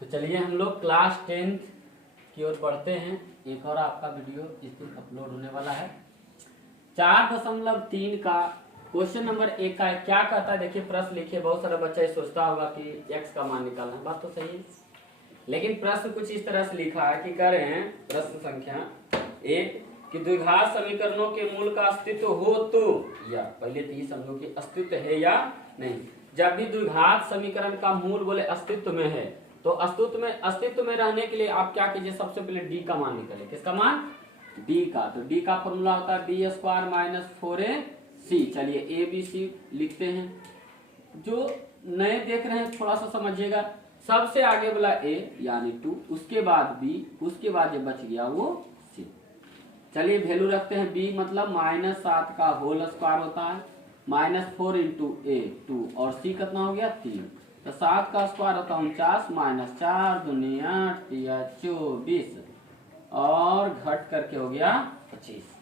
तो चलिए हम लोग क्लास 10th की ओर बढ़ते हैं। एक और आपका वीडियो इस दिन अपलोड होने वाला है। 4.3 का क्वेश्चन नंबर 1 का क्या कहता है, देखिए प्रश्न लिखिए। बहुत सारा बच्चा ये सोचता होगा कि x का मान निकालना है, बात तो सही है, लेकिन प्रश्न कुछ इस तरह से लिखा है कि कह रहे हैं प्रश्न संख्या 1 कि द्विघात समीकरणों के मूल का अस्तित्व हो तो, या पहले तो ये समझो कि अस्तित्व है या नहीं। जब भी द्विघात समीकरण का मूल बोले अस्तित्व में है तो अस्तित्व में रहने के लिए आप क्या कीजिए, सबसे पहले डी का मान निकालिए। किसका मान? डी का। तो डी का फॉर्मूला होता है डी स्क्वायर माइनस 4ac। चलिए ए बी सी लिखते हैं। जो नए देख रहे हैं थोड़ा सा समझिएगा। सबसे आगे वाला ए यानी 2, उसके बाद बी, उसके बाद जो बच गया वो सी। चलिए वैल्यू रखते हैं। बी मतलब -7 का होल स्क्वायर होता है, -4 इंटू ए 2, और सी कितना हो गया 3। तो 7 का स्क्वायर होता है 49, -4 दूनी 8 या 24, और घट करके हो गया 25।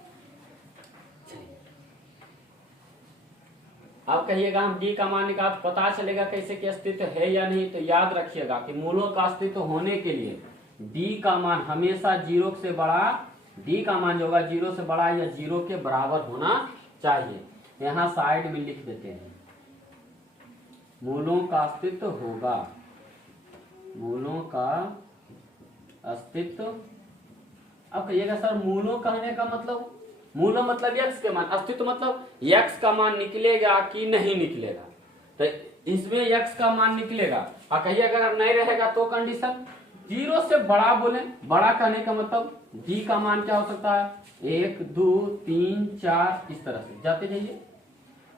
अब कहिएगा हम डी का मान निकाल, पता चलेगा कैसे कि अस्तित्व है या नहीं। तो याद रखिएगा कि मूलों का अस्तित्व होने के लिए डी का मान हमेशा 0 से बड़ा, डी का मान जो होगा 0 से बड़ा या 0 के बराबर होना चाहिए। यहाँ साइड में लिख देते हैं मूलों का अस्तित्व होगा, मूलों का अस्तित्व। अब कहिएगा सर मूलों कहने का मतलब, मूलों मतलब x के मान, अस्तित्व मतलब x का मान निकलेगा कि नहीं निकलेगा। तो इसमें x का मान निकलेगा। और कहिए अगर नहीं रहेगा तो कंडीशन 0 से बड़ा बोले, बड़ा कहने का मतलब d का मान क्या हो सकता है 1 2 3 4, इस तरह से जाते जाइए,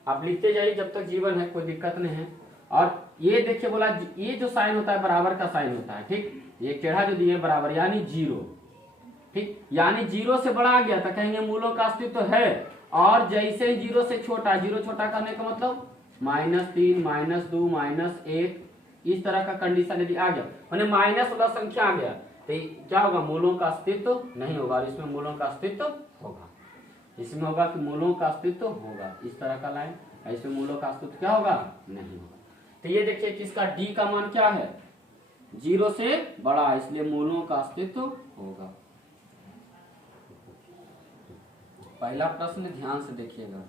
आप लिखते जाइए जब तक जीवन है, कोई दिक्कत नहीं है। और ये देखिए बोला ये जो साइन होता है बराबर का साइन होता है, ठीक। ये टेढ़ा जो दिए बराबर यानी 0, ठीक, यानी 0 से बड़ा आ गया तो कहेंगे मूलों का अस्तित्व है। और जैसे ही 0 से छोटा, 0 छोटा करने का मतलब -3 -2 -1, इस तरह का कंडीशन यदि आ गया, मैंने माइनस वाला संख्या आ गया, तो क्या होगा, मूलों का अस्तित्व नहीं होगा। और इसमें मूलों का अस्तित्व होगा, इसमें होगा कि मूलों का अस्तित्व होगा, इस तरह का लाइन। इसमें मूलों का अस्तित्व क्या होगा, नहीं होगा। तो ये देखिए किसका डी का मान क्या है 0 से बड़ा, इसलिए मूलों का अस्तित्व होगा। पहला प्रश्न ध्यान से देखिएगा,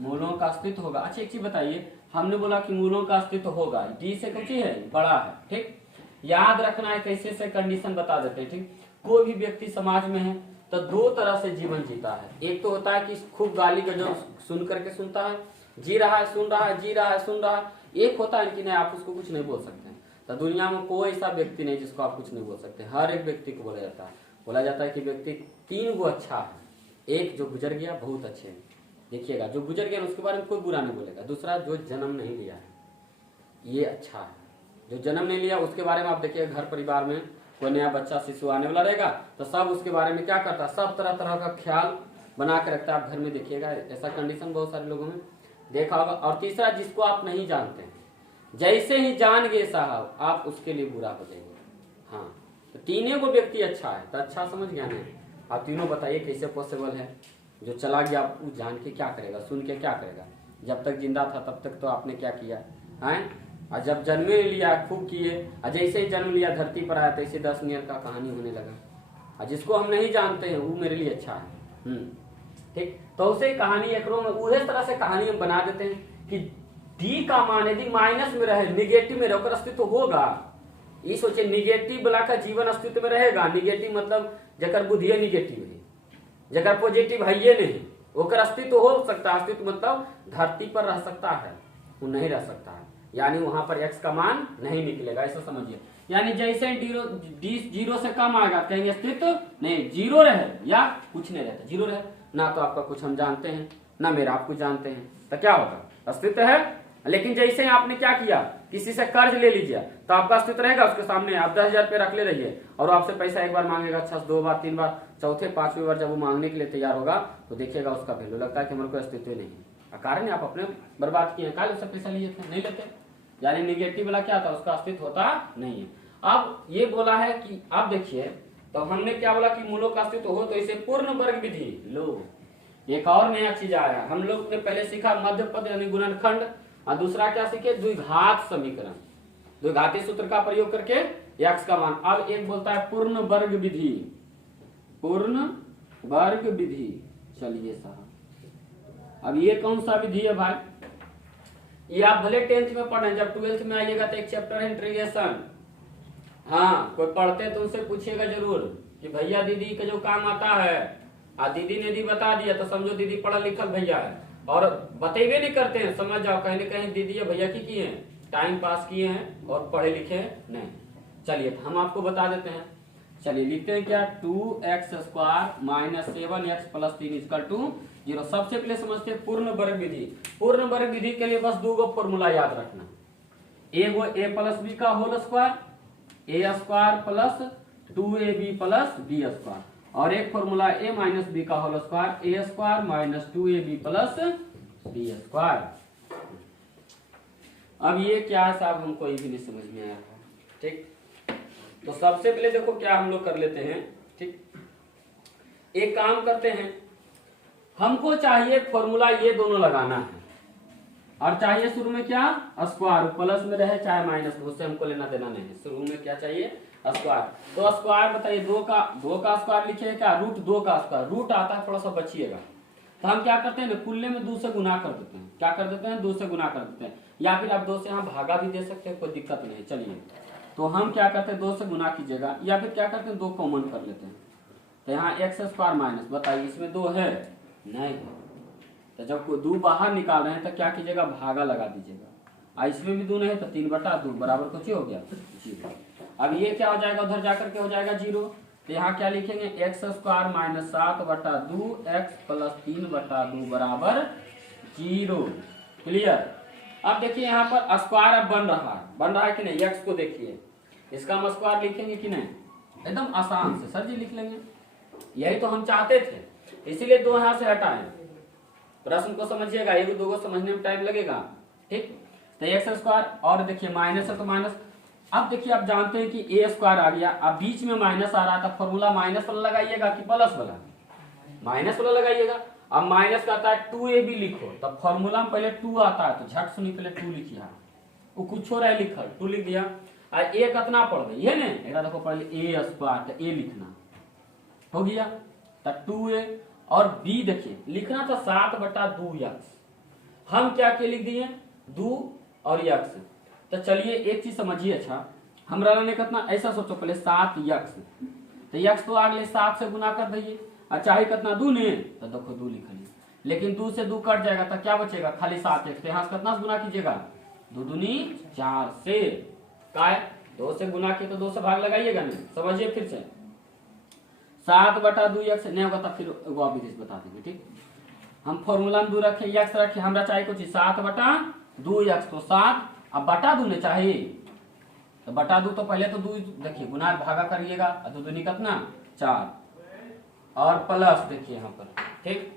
मूलों का अस्तित्व होगा। अच्छा एक चीज बताइए, हमने बोला कि मूलों का अस्तित्व होगा, डी से कुछ है बड़ा है, ठीक। याद रखना है कैसे से कंडीशन बता देते हैं, ठीक। कोई भी व्यक्ति समाज में है तो 2 तरह से जीवन जीता है। एक तो होता है कि खूब गाली गलौज सुन करके सुनता है, जी रहा है सुन रहा है, जी रहा है सुन रहा है। एक होता है कि नहीं, आप उसको कुछ नहीं बोल सकते। तो दुनिया में कोई ऐसा व्यक्ति नहीं जिसको आप कुछ नहीं बोल सकते। हर एक व्यक्ति को बोला जाता है कि व्यक्ति 3 गो अच्छा है। एक जो गुजर गया बहुत अच्छे हैं, देखिएगा जो गुजर गया उसके बारे में कोई बुरा नहीं बोलेगा। दूसरा जो जन्म नहीं लिया है ये अच्छा है। जो जन्म नहीं लिया उसके बारे में आप देखिएगा, घर परिवार में कोई नया बच्चा शिशु आने वाला रहेगा तो सब उसके बारे में क्या करता है, सब तरह तरह का ख्याल बना के रखता है। आप घर में देखिएगा ऐसा कंडीशन बहुत सारे लोगों में देखा होगा। और तीसरा जिसको आप नहीं जानते हैं, जैसे ही जान गए साहब आप उसके लिए बुरा हो जाएंगे। हाँ, तो 3 को व्यक्ति अच्छा है तो अच्छा समझ गया नहीं। आप तीनों बताइए कैसे पॉसिबल है। जो चला गया वो जान के क्या करेगा, सुन के क्या करेगा। जब तक जिंदा था तब तक तो आपने क्या किया है, और जब जन्म लिया खूब किए, और जैसे ही जन्म लिया धरती पर आया तैसे 10 मिनट का कहानी होने लगा। और जिसको हम नहीं जानते हैं वो मेरे लिए अच्छा है, ठीक। तो उसे कहानी एकरों में उस तरह से कहानी हम बना देते हैं कि डी का मान यदि माइनस में रहे, निगेटिव में रहे, अस्तित्व होगा। ये सोचे निगेटिव वाला का जीवन अस्तित्व में रहेगा। निगेटिव मतलब जकर बुद्धि निगेटिव है, जकर पॉजिटिव है ये नहीं, ओकर अस्तित्व हो सकता है। अस्तित्व मतलब धरती पर रह सकता है, वो नहीं रह सकता है, यानी वहां पर x का मान नहीं निकलेगा, ऐसा समझिए। यानी जैसे 0 से कम आएगा कहेंगे अस्तित्व नहीं, 0 रहे या कुछ नहीं रहता। 0 रहे ना तो आपका कुछ हम जानते हैं ना मेरा आप कुछ जानते हैं, तो क्या होगा, अस्तित्व है। लेकिन जैसे आपने क्या किया, किसी से कर्ज ले लीजिए तो आपका अस्तित्व रहेगा। उसके सामने आप 10,000 रुपये रख ले रहिए और आपसे पैसा एक बार मांगेगा, अच्छा 2 बार 3 बार, चौथे 5वीं बार जब वो मांगने के लिए तैयार होगा तो देखिएगा उसका वैल्यू लगता है कि हमारे को अस्तित्व नहीं है। कारण आप अपने बर्बाद किए, कल उससे पैसा लिए थे नहीं लेते, यानी निगेटिव वाला क्या था, उसका अस्तित्व होता नहीं है। अब ये बोला है कि अब देखिए, तो हमने क्या बोला कि मूलों का अस्तित्व हो तो इसे पूर्ण वर्ग विधि लो। एक और नया चीज आया, हम लोग ने पहले सीखा मध्य पद यानी गुणनखंड, और दूसरा क्या सीखे, द्विघात समीकरण। द्विघाती सूत्र का प्रयोग करके x का मान। अब एक बोलता है पूर्ण वर्ग विधि, पूर्ण वर्ग विधि। चलिए साहब, अब ये कौन सा विधि है भाई? ये आप भले 10th में पढ़े, जब 12th में आइएगा तो एक चैप्टर है इंटीग्रेशन। हाँ, कोई पढ़ते तो उनसे पूछिएगा जरूर कि भैया दीदी का जो काम आता है, दीदी ने दी बता दिया तो समझो दीदी पढ़ा लिखल भैया है, और बतेबे नहीं करते हैं, समझ जाओ कहीं न कहीं दीदी या भैया की किए हैं, टाइम पास किए हैं और पढ़े लिखे नहीं। चलिए हम आपको बता देते हैं। चलिए लिखते हैं क्या, 2x² minus 7x plus 3 equal to 0। सबसे पहले समझते हैं पूर्ण वर्ग विधि। पूर्ण वर्ग विधि के लिए बस दो गो फॉर्मूला याद रखना, एगो a प्लस बी का whole square, a² plus 2ab plus b², और एक फॉर्मूला a माइनस बी का whole square, a² minus 2ab plus b²। अब ये क्या है साहब, हमको ये भी नहीं समझ में आया। ठीक, तो सबसे पहले देखो क्या हम लोग कर लेते हैं। ठीक, एक काम करते हैं, हमको चाहिए फॉर्मूला ये दोनों लगाना है, और चाहिए शुरू में क्या, स्क्वायर, प्लस में रहे चाहे माइनस में, उससे हमको लेना देना नहीं है। शुरू में क्या चाहिए, स्क्वायर। तो स्क्वायर बताइए, दो का स्क्वायर लिखिए क्या, √2 का स्क्वायर। रूट आता है थोड़ा सा बचिएगा, तो हम क्या करते हैं ना, कुल्ले में 2 से गुना कर देते हैं। क्या कर देते हैं, 2 से गुना कर देते हैं, या फिर आप 2 से यहाँ भागा भी दे सकते हैं, कोई दिक्कत नहीं। चलिए तो हम क्या करते हैं, 2 से गुना कीजिएगा, या फिर क्या करते हैं 2 कॉमन कर लेते हैं। तो यहाँ x² माइनस, बताइए इसमें 2 है नहीं, तो जब कोई 2 बाहर निकाल रहे हैं तो क्या कीजिएगा, भागा लगा दीजिएगा। इसमें भी 2 नहीं है तो 3/2 बराबर कुछ हो गया 0। अब ये क्या हो जाएगा, उधर जाकर के हो जाएगा 0। तो यहाँ क्या लिखेंगे, x² माइनस 7/2 x प्लस 3/2 बराबर 0। क्लियर। अब देखिए यहाँ पर स्क्वायर अब बन रहा है कि नहीं, x को देखिए, इसका हम स्क्वायर लिखेंगे कि नहीं, एकदम आसान से सर जी लिख लेंगे, यही तो हम चाहते थे, इसीलिए 2 यहाँ से हटाएं। प्रश्न को समझिएगा, 1 2 को समझने में टाइम लगेगा। ठीक, तो x², और देखिए माइनस है तो माइनस। अब देखिए आप जानते हैं कि a² आ गया, अब बीच में माइनस आ रहा था, फॉर्मूला माइनस वाला लगाइएगा कि प्लस वाला, माइनस वाला लगाइएगा। अब माइनस का आता है 2ab लिखो, तब फॉर्मूला में पहले 2 आता है, तो झट सुनी पहले 2 लिखिए, वो कुछ हो रहा है लिखल, 2 लिख दिया। और a कितना पड़ गई है ना, देखो पहले a² तो a लिखना हो गया, तो 2a, और b देखिए लिखना था 7/2x, हम क्या के लिख दिए 2 और x। तो चलिए एक चीज समझिए, अच्छा हमरा ने कितना, ऐसा सोचो पहले 7x, तो x तो आगे 7 से गुना कर दीजिए, और चाहे कितना 2 ने, तो देखो 2 लिख लिया, लेकिन 2 से 2 कट जाएगा तो क्या बचेगा, खाली 7x। तो यहाँ से कितना गुना कीजिएगा, 2 दूनी 4 से, काय 2 से गुना किए तो 2 से भाग लगाइएगा नहीं, समझिए फिर से 7/2x नहीं होगा तो फिर वो विधि बता देंगे। ठीक, हम फॉर्मूला में 2 रखे, x रखे, हमरा चाहिए कुछ 7/2x, तो 7, अब बटा 2 ने चाहिए, तो बटा 2 तो पहले तो 2 देखिए गुना भागा करिएगा, 2 दूनी कितना 4, और प्लस देखिए यहाँ पर। ठीक,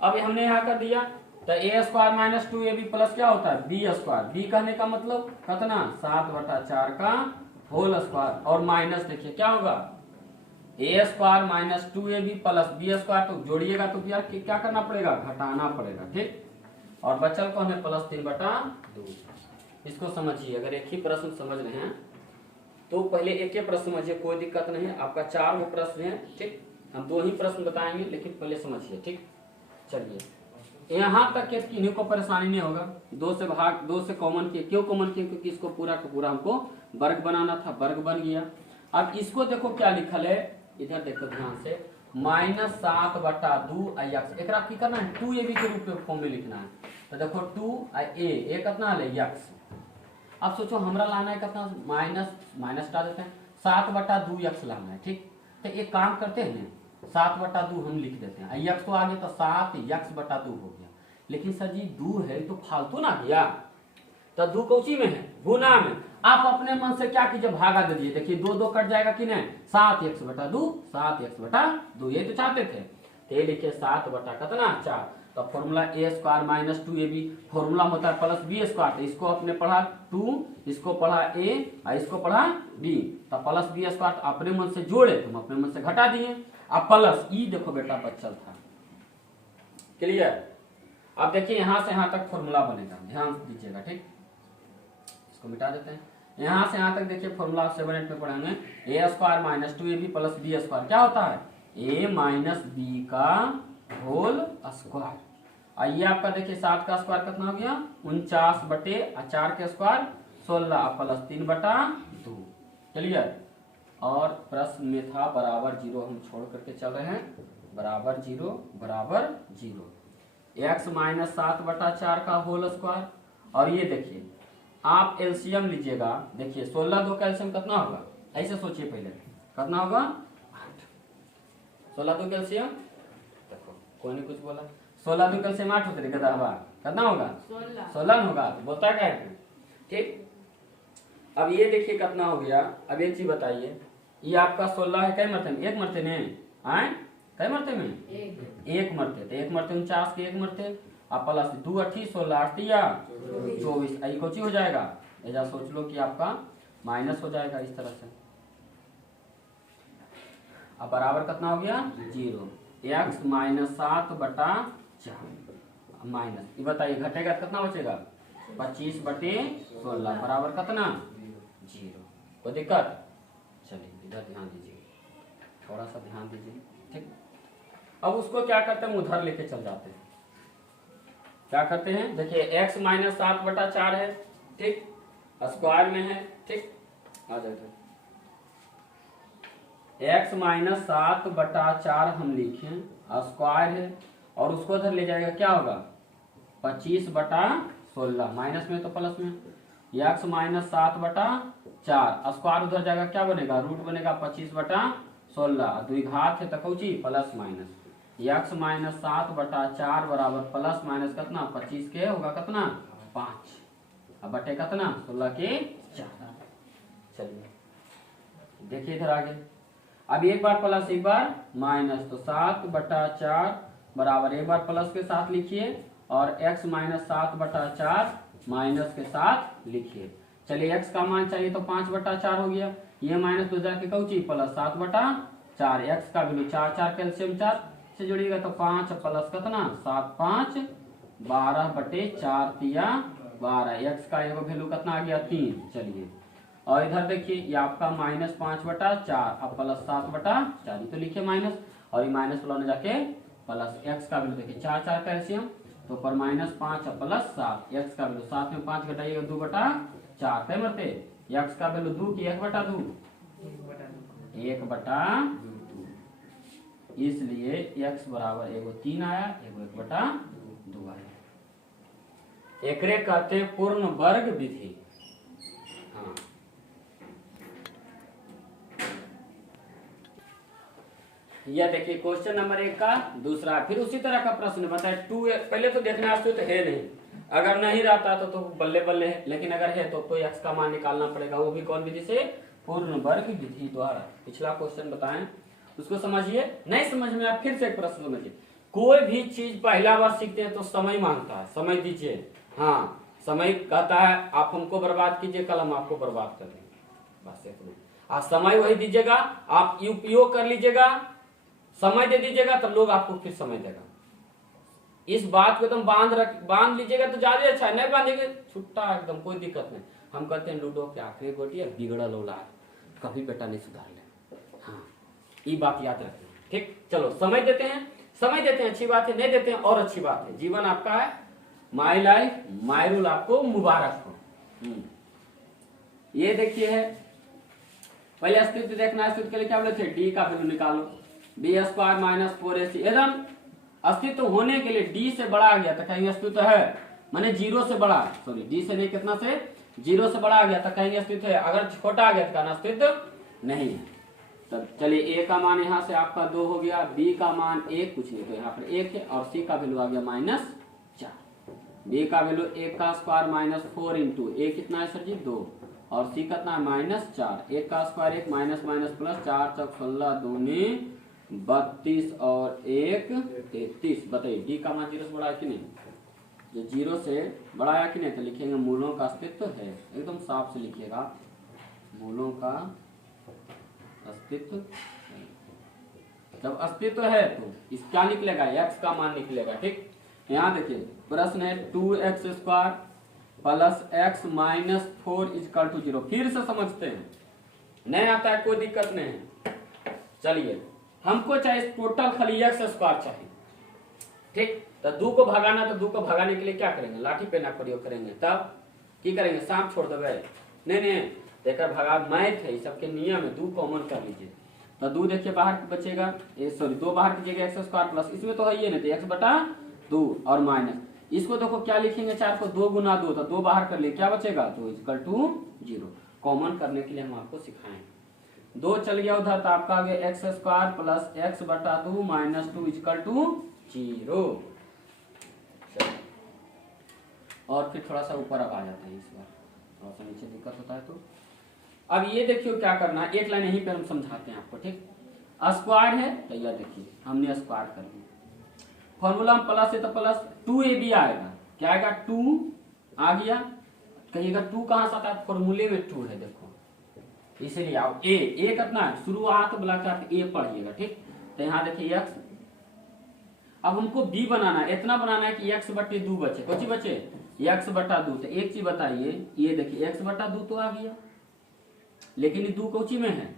अब हमने यहाँ कर दिया, तो a² माइनस 2ab प्लस क्या होता है b², b कहने का मतलब कितना 7/4 का होल स्क्वायर, और माइनस देखिए क्या होगा a² minus 2ab plus b², तो जोड़िएगा तो क्या करना पड़ेगा, घटाना पड़ेगा। ठीक, और बचल को हमें प्लस 3/2। इसको समझिए, अगर एक ही प्रश्न समझ रहे हैं तो पहले एक ही प्रश्न समझिए, कोई दिक्कत नहीं है, आपका 4 गो प्रश्न है। ठीक, हम 2 ही प्रश्न बताएंगे, लेकिन पहले समझिए। ठीक, चलिए यहाँ तक के किन्हीं को परेशानी नहीं होगा, 2 से कॉमन किए, क्यों कॉमन किए, क्योंकि इसको पूरा का पूरा हमको वर्ग बनाना था, वर्ग बन गया। अब इसको देखो क्या लिखल है, इधर देखो ध्यान से, माइनस 7/2x, एक की करना है 2ab के रूप में फॉर्म में लिखना है, तो देखो 2a कितना है x। अब सोचो हमरा लाना है कितना, माइनस हटा देते हैं, 7/2x लाना है। ठीक, तो एक काम करते हैं, 7/2 हम लिख देते हैं, x तो आगे तो 7x/2 हो गया, लेकिन सर जी 2 है तो फालतू ना गया, तो 2 कौची में है, गुना में। आप अपने मन से क्या कीजिए, भागा दे दीजिए, देखिए 2 कट जाएगा कि नहीं, 7x/2, ये तो चाहते थे, तो ये लिखिए 7/4, तो formula a² minus 2ab, formula होता है प्लस b², तो इसको अपने पढ़ा 2, इसको पढ़ा a और इसको पढ़ा b, तो प्लस b² अपने मन से जोड़े, तुम अपने मन से घटा दिए, अब प्लस ई देखो बेटा बचल था। क्लियर। अब देखिए यहां से यहां तक फॉर्मूला बनेगा, ध्यान दीजिएगा। ठीक, इसको मिटा देते हैं, यहाँ से यहाँ तक देखिए फॉर्मूला 7-8 में पढ़ेंगे, A square minus 2ab plus B square क्या होता है, ए माइनस बी का होल स्क्वायर। आइए आपका देखिए 7 का स्क्वायर कितना हो गया 49 बटे 4 के स्क्वायर 16 प्लस 3/2। चलिए, और प्रश्न में था बराबर 0 हम छोड़ करके चल रहे हैं, बराबर 0 x माइनस 7/4 का होल स्क्वायर। और ये देखिए आप एलसीएम लीजिएगा, देखिए 16 का एलसीएम कितना होगा, ऐसे सोचिए पहले कितना होगा 8। 16 का एलसीएम देखो कोई नहीं कुछ बोला, 16 का एलसीएम 8 होते गधा हवा कितना होगा 16 होगा, तो बोलता क्या है ठीक। अब ये देखिए कितना हो गया। अब एक चीज बताइए, ये आपका 16 है कई मरते में, एक मरते में आए कई मरते में एक मरते, तो एक मरते 49 के एक मरते, आप प्लस 2 8 16 8 या 24 आई कोची हो जाएगा, ऐसा सोच लो कि आपका माइनस हो जाएगा इस तरह से। अब बराबर कितना हो गया 0, x माइनस 7/4 माइनस, ये बताइए घटेगा कितना बचेगा 25/16 बराबर कितना 0। कोई दिक्कत, चलिए इधर ध्यान दीजिए, थोड़ा सा ध्यान दीजिए ठीक। अब उसको क्या करते हैं उधर लेके चल जाते हैं, क्या करते हैं देखिए x माइनस 7/4 है ठीक, स्क्वायर में है ठीक, आ जाए x माइनस 7/4 हम लिखे स्क्वायर है, और उसको उधर ले जाएगा क्या होगा 25/16 माइनस में तो प्लस में, x माइनस 7/4 स्क्वायर उधर जाएगा क्या बनेगा रूट बनेगा 25/16, द्विघात है तो Cauchy plus minus, x minus 7/4 बराबर प्लस माइनस कितना 25 के होगा कितना 5, अब बटे कितना 16 के 4। चलिए देखिए इधर आगे, अब एक बार प्लस एक बार माइनस, तो 7/4 बराबर एक बार प्लस के साथ लिखिए और x माइनस 7/4 माइनस के साथ लिखिए। चलिए x का मान चाहिए तो 5/4 हो गया, ये माइनस तो जाके कौची प्लस 7/4, x का वैल्यू 4 4 कैल्शियम 4 से जुड़ेगा तो 5 प्लस कितना 7 5 12/4 तिया 12, x का एगो वैल्यू कितना आ गया 3। चलिए और इधर देखिए ये आपका माइनस 5/4 अब प्लस 7/4 तो लिखिए माइनस, और ये माइनस वाला जाके प्लस, x का वैल्यू देखिए 4 4 कैल्शियम तो पर माइनस 5 प्लस 7, x का वैल्यू 7 में 5 घटाइएगा 2/4 कै मरते, x का वैल्यू 2 की 1/2 1/2, इसलिए x बराबर एगो 3 आया एगो 1/2 आया। एकरे कहते पूर्ण वर्ग विधि। हाँ यह देखिए क्वेश्चन नंबर 1 का दूसरा, फिर उसी तरह का प्रश्न बताए 2, पहले तो देखना अस्तित्व है नहीं, अगर नहीं रहता तो बल्ले बल्ले है, लेकिन अगर है तो x का मान निकालना पड़ेगा, वो भी कौन विधि से पूर्ण वर्ग विधि द्वारा। पिछला क्वेश्चन बताएं उसको समझिए, नहीं समझ में आप फिर से एक प्रश्न समझिए। कोई भी चीज पहला बार सीखते हैं तो समय मांगता है, समय दीजिए, हाँ समय कहता है आप हमको बर्बाद कीजिए कल हम आपको बर्बाद कर देंगे, बस इतना। समय वही दीजिएगा, आप उपयोग कर लीजिएगा, समय दे दीजिएगा तो लोग आपको फिर समय देगा। इस बात को एकदम बांध लीजिएगा तो ज्यादा अच्छा है, नहीं बांधेंगे छुट्टा एकदम कोई दिक्कत नहीं। हम कहते हैं लूडो के आखिरी गोटी है बिगड़ल औलाद, कभी बेटा नहीं सुधार ले, हाँ ये बात याद रखें ठीक। चलो समय देते हैं, समय देते हैं अच्छी बात है, नहीं देते हैं और अच्छी बात है, जीवन आपका है, माई लाइफ माई रूल आपको मुबारक हो। ये देखिए है पहले अस्तित्व देखना, अस्तित्व के लिए क्या बोले थे डी का वैल्यू निकालो, बी स्क्वायर माइनस 4ac, एकदम अस्तित्व होने के लिए डी से बड़ा आ गया तो कहेंगे अस्तित्व है, माने 0 से बड़ा, सॉरी डी से नहीं कितना से 0 से बड़ा आ गया तो कहेंगे अस्तित्व है, अगर छोटा आ गया तो कहना अस्तित्व नहीं है। तब चलिए a का मान यहाँ से आपका 2 हो गया, b का मान 1 कुछ नहीं तो यहाँ पर 1 है, और c का वैल्यू आ गया -4, b का वैल्यू 1 का स्क्वायर माइनस 4 इंटू a कितना है सर जी 2, और c कितना है -4, 1 का स्क्वायर 1 माइनस माइनस प्लस 4 चौक 16 दूनी 32 और 1 33। बताइए डी का मान 0 से बड़ा है कि नहीं, जो 0 से बड़ा है कि नहीं, तो लिखेंगे मूलों का अस्तित्व है, एकदम साफ से लिखिएगा मूलों का अस्तित्व है। जब अस्तित्व है तो इसका निकलेगा x का मान निकलेगा ठीक। यहाँ देखिए प्रश्न है 2x square plus x minus 4 equal to 0। फिर से समझते हैं, नहीं आता है कोई दिक्कत नहीं है। चलिए, हमको चाहिए टोटल खाली एक्स स्क्वायर चाहिए, ठीक। तो 2 को भगाना, तो 2 को भगाने के लिए क्या करेंगे, लाठी पेन का प्रयोग करेंगे। तब की करेंगे, सांप छोड़ देवे, नहीं देखकर भगा, मैथ है, सबके नियम है, 2 कॉमन कर लीजिए। तो 2 देखिए बाहर बचेगा, सॉरी 2 बाहर कीजिएगा एक्स स्क्वायर प्लस, इसमें तो है ही नहीं, तो एक्स बटा 2 और माइनस, इसको देखो क्या लिखेंगे, 4 को 2 गुना 2, तो 2 बाहर कर लिए, क्या बचेगा, 2 इक्वल टू 0। कॉमन करने के लिए हम आपको सिखाएं। 2 चल गया उधर, तो आपका आ गया एक्स स्क्वायर प्लस एक्स बटा 2 माइनस 2 इक्वल टू 0। और फिर थोड़ा सा ऊपर अब आ जाते हैं, इस बार थोड़ा सा नीचे दिक्कत होता है। तो अब ये देखिए क्या करना है, एक लाइन यहीं पे हम समझाते हैं आपको, ठीक। स्क्वायर है तो यह देखिए हमने स्क्वायर कर लिया, फॉर्मूला में प्लस है तो प्लस 2ab आएगा, क्या आएगा 2 आ गया। कहिएगा 2 कहां से आता है, फॉर्मूले में 2 है, देखो इसीलिए आओ ए कितना है, शुरुआत वाला का ए पढ़िएगा, ठीक। तो यहाँ देखिए एक्स, अब हमको बी बनाना है, इतना बनाना है कि एक्स बटे 2 बचे, कुछ बचे एक्स बटा 2। तो एक चीज बताइए, ये देखिए एक्स बटा 2 तो आ गया, लेकिन ये 2 कोची में है,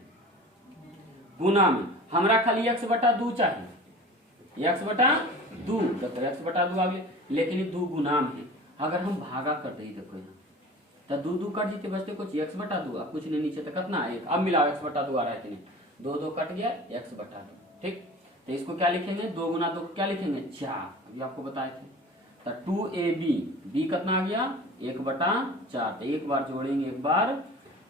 गुना में। हमरा खाली एक्स बटा 2 चाहिए, एक्स बटा 2, तो एक्स बटा 2 आ गया, लेकिन ये 2 गुना में है। अगर हम भागा कर दे, देखो यहाँ तो 2 कट जीते, बचते कुछ एक्स बटा 2, अब कुछ नहीं नीचे तो कितना 1, अब मिलाओ एक्स बटा 2 आ रहा है कि नहीं, 2 कट गया, एक्स बटा 2, ठीक। तो इसको क्या लिखेंगे, 2 गुना 2 क्या लिखेंगे 4, अभी आपको बताए थे। तो 2ab, बी कितना आ गया 1 बटा 4, तो एक बार जोड़ेंगे एक बार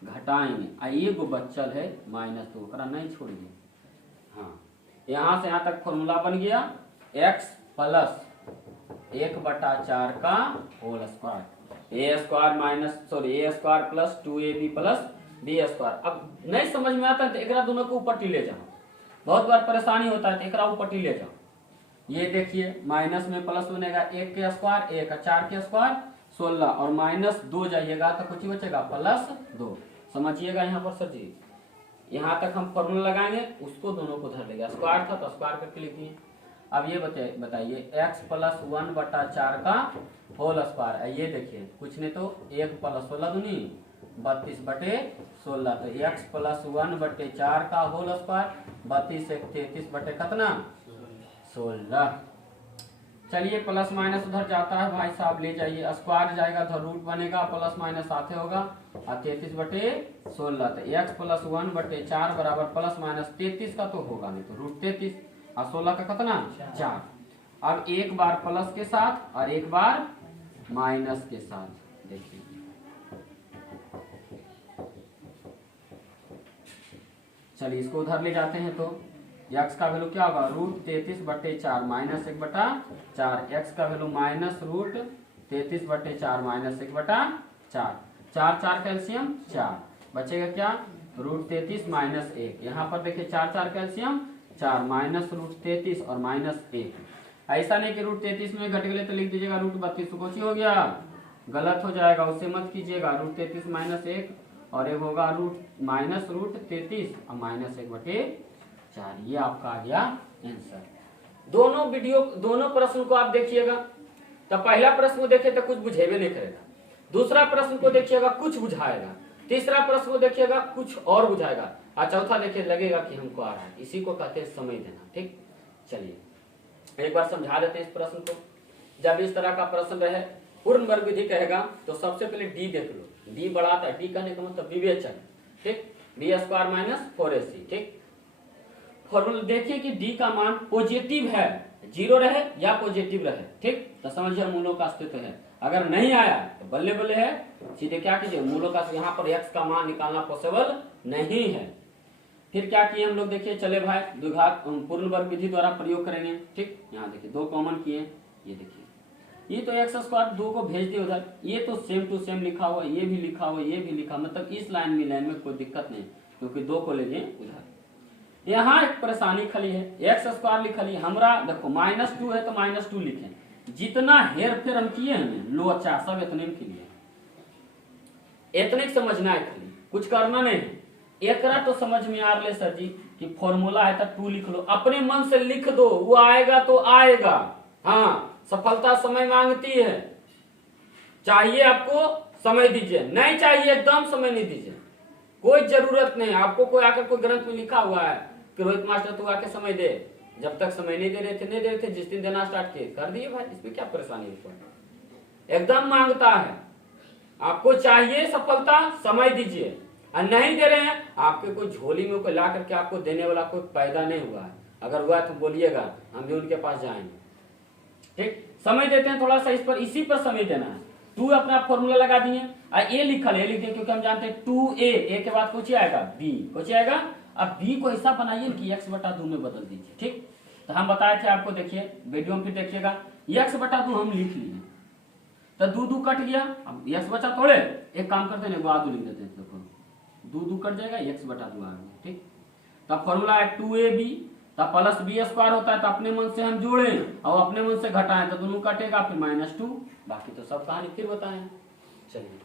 घटाएंगे, एक बच्चल है माइनस 2, नहीं छोड़िए। हाँ, यहाँ से यहाँ तक फॉर्मूला बन गया, x प्लस 1 बटा 4 का whole square, A square minus sorry A square plus 2ab plus B square. अब नहीं समझ में आता है तो एक दोनों को ऊपर टी ले जाओ, बहुत बार परेशानी होता है, तो एक ऊपर टी ले जाओ। ये देखिए माइनस में प्लस बनेगा 1 के स्क्वायर, 1 4 के स्क्वायर 16, और माइनस 2 जाइएगा तो कुछ बचेगा प्लस 2। समझिएगा यहाँ पर सर जी, यहाँ तक हम फॉर्मूला लगाएंगे, उसको दोनों को धर लेगा, स्क्वायर था तो स्क्वायर करके लिख दिए। अब ये बताइए x प्लस 1 बटा 4 का होल स्क्वायर, ये देखिए कुछ नहीं तो 1 प्लस 16 दूनी 32 बटे 16, तो x प्लस 1 बटे 4 का होल स्क्वायर, 32 1 33 बटे कितना 16। चलिए प्लस माइनस उधर जाता है भाई साहब, ले जाइए, स्क्वायर जाएगा उधर रूट बनेगा, प्लस माइनस साथ होगा, और 33 बटे 16, तो x प्लस 1 बटे 4 बराबर प्लस माइनस 33 का तो होगा नहीं, तो रूट 33 और 16 का कितना 4। अब एक बार प्लस के साथ और एक बार माइनस के साथ, देखिए चलिए इसको उधर ले जाते हैं, तो x का वैल्यू क्या होगा रूट 33 बटे 4 माइनस 1 बटा 4, x का वैल्यू माइनस रूट 33 बटे 4 माइनस 1 बटा 4, 4 4 कैल्शियम 4, बचेगा क्या रूट 33 माइनस 1, यहाँ पर देखिए 4 4 कैल्शियम 4 माइनस रूट 33 और माइनस 1। ऐसा नहीं कि रूट 33 में घट गए तो लिख दीजिएगा रूट 32, तो कुछ हो गया गलत हो जाएगा, उससे मत कीजिएगा। रूट 33 माइनस 1 और एक होगा रूट माइनस रूट 33 और माइनस 1 बटे 4, ये आपका आ गया आंसर। दोनों प्रश्न को आप देखिएगा, तो पहला प्रश्न को देखे तो कुछ बुझेबे नहीं करेगा, दूसरा प्रश्न को देखिएगा कुछ बुझाएगा, तीसरा प्रश्न को देखिएगा कुछ और बुझाएगा, और चौथा देखिए लगेगा कि हमको आ रहा है। इसी को कहते हैं समय देना, ठीक। चलिए एक बार समझा देते हैं इस प्रश्न को। जब इस तरह का प्रश्न रहे, पूर्ण वर्ग विधि कहेगा, तो सबसे पहले डी देख लो, डी बड़ा था, डी कहने का मतलब विवेचन, ठीक, बी स्क्वायर माइनस 4ac, ठीक। फॉर्मूला देखिए कि डी का मान पॉजिटिव है, 0 रहे या पॉजिटिव रहे, ठीक, तो समझिए मूलों का अस्तित्व है। अगर नहीं आया तो बल्ले बल्ले है, सीधे क्या कीजिए मूलों का, यहाँ पर x का मान निकालना पॉसिबल नहीं है। फिर क्या किए हम लोग, देखिए चले भाई द्विघात पूर्ण वर्ग विधि द्वारा प्रयोग करेंगे, ठीक। यहाँ देखिए 2 कॉमन किए, ये देखिए ये तो एक्स स्क्वायर 2 को भेज दिए उधर, ये तो सेम टू सेम लिखा हुआ, ये भी लिखा हुआ, ये भी लिखा, मतलब इस लाइन में कोई दिक्कत नहीं, क्योंकि 2 को ले गए उधर। यहाँ एक परेशानी खली है, एक्स स्क्वायर लिखा लिया, हमरा देखो -2 है तो -2 लिखे, जितना हेर फेर हम किए हैं लोचा सब इतने में किए, इतने समझना है, खाली कुछ करना नहीं। एकरा तो समझ में आ रहे सर जी कि फॉर्मूला है तो 2 लिख लो, अपने मन से लिख दो, वो आएगा तो आएगा। हाँ, सफलता समय मांगती है। चाहिए आपको समय दीजिए, नहीं चाहिए एकदम समय नहीं दीजिए, कोई जरूरत नहीं। आपको कोई आकर कोई ग्रंथ में लिखा हुआ है कि रोहित मास्टर तू आके समय दे, जब तक समय नहीं दे रहे थे नहीं दे रहे थे, जिस दिन देना स्टार्ट किए कर दिए भाई, इसमें क्या परेशानी है? एकदम मांगता है, आपको चाहिए सफलता, समय दीजिए। और नहीं दे रहे हैं, आपके कोई झोली में कोई ला करके आपको देने वाला कोई पैदा नहीं हुआ है। अगर हुआ तो बोलिएगा, हम भी उनके पास जाएंगे। ठीक, समय देते हैं थोड़ा सा, इस पर इसी पर समय देना है। टू अपना फॉर्मूला लगा दिए, ए लिखल है, लिख दिए क्योंकि हम जानते हैं 2a, ए के बाद कुछ आएगा b, कुछ आएगा। अब b को ऐसा बनाइए कि x/2 में बदल दीजिए। ठीक, तो हम बताए थे आपको, देखिए वीडियो में फिर देखिएगा, x/2 हम लिख लिए, तो 2 कट गया, अब x बचा थोड़े, एक काम करते हैं आदू लिख देते हैं, देखो 2 कट जाएगा, x/2 आ गया। ठीक, तब फॉर्मूला है 2ab, तब प्लस b² होता है, तो अपने मन से हम जोड़े और अपने मन से घटाएं तो दोनों कटेगा, फिर -2, बाकी तो सब कहानी फिर बताएं। चलिए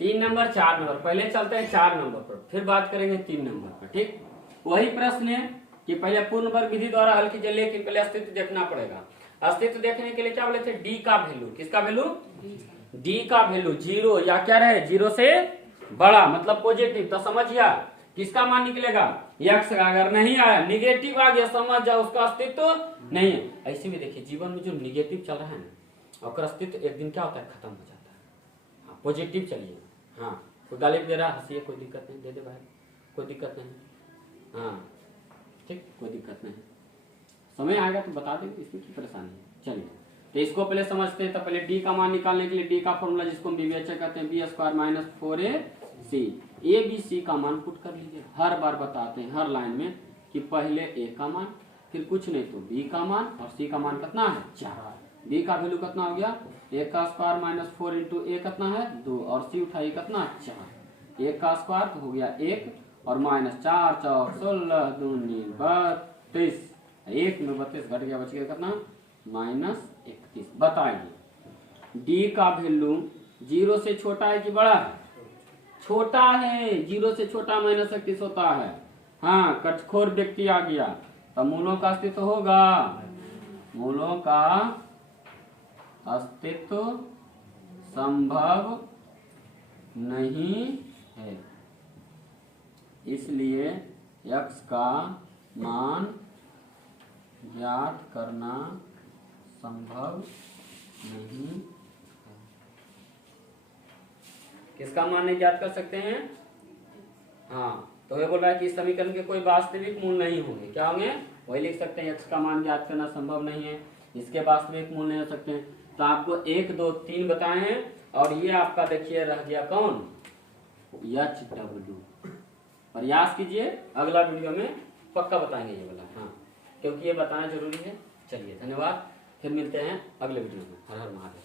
3 नंबर 4 नंबर, पहले चलते हैं 4 नंबर पर, फिर बात करेंगे 3 नंबर पर। ठीक, वही प्रश्न है कि पहले पूर्ण वर्ग विधि द्वारा हल कीजिए, लेकिन पहले अस्तित्व देखना पड़ेगा। अस्तित्व देखने के लिए क्या बोले थे, डी का वैल्यू, किसका वैल्यू, डी का वैल्यू 0 या क्या रहे, 0 से बड़ा मतलब पॉजिटिव, तो समझिए किसका मान निकलेगा, x। अगर नहीं आया, निगेटिव आ गया, समझ जाओ उसका अस्तित्व नहीं है। ऐसे भी देखिए जीवन में जो निगेटिव चल रहा है ना, और अस्तित्व एक दिन क्या होता है, खत्म हो जाता है। हाँ, पॉजिटिव चलिए, हाँ कोई गाली दे रहा, हंसिए, कोई दिक्कत नहीं, दे दे भाई, कोई दिक्कत नहीं। हाँ ठीक, कोई दिक्कत नहीं, समय आएगा तो बता देंगे, इसमें की परेशानी है। चलिए तो इसको पहले समझते हैं। तो पहले डी का मान निकालने के लिए डी का फॉर्मूला, जिसको हम बीबीएच कहते हैं, b² - 4ac, A B C का मान पुट कर लीजिए। हर बार बताते हैं हर लाइन में कि पहले ए का मान, फिर कुछ नहीं तो बी का मान, और सी का मान कितना है, 4। बी का वैल्यू कितना हो गया, a² - 4 × a कितना है, 2, और सी उठाइए कितना, 4। a का स्क्वायर तो हो गया 1, और -4 × 16 × 2 = 32, 1 में 32 घट गया, बच गया कितना, -31। बताइए डी का वैल्यू 0 से छोटा है कि बड़ा है, छोटा है, 0 से छोटा -31 होता है। हाँ, कटखोर व्यक्ति आ गया, तो मूलों का अस्तित्व होगा, मूलों का अस्तित्व संभव नहीं है, इसलिए x का मान ज्ञात करना संभव नहीं है। किसका मान नहीं ज्ञात कर सकते हैं, हाँ, तो ये बोल रहा है कि इस समीकरण के कोई वास्तविक मूल नहीं होंगे, क्या होंगे, वही लिख सकते हैं, x का मान ज्ञात करना संभव नहीं है, इसके वास्तविक मूल नहीं हो सकते। तो आपको 1 2 3 बताए हैं, और ये आपका देखिए रह गया कौन, HW। प्रयास कीजिए, अगला वीडियो में पक्का बताएंगे ये वाला, हाँ, क्योंकि ये बताना जरूरी है। चलिए धन्यवाद, फिर मिलते हैं अगले वीडियो में। हर हर महादेव।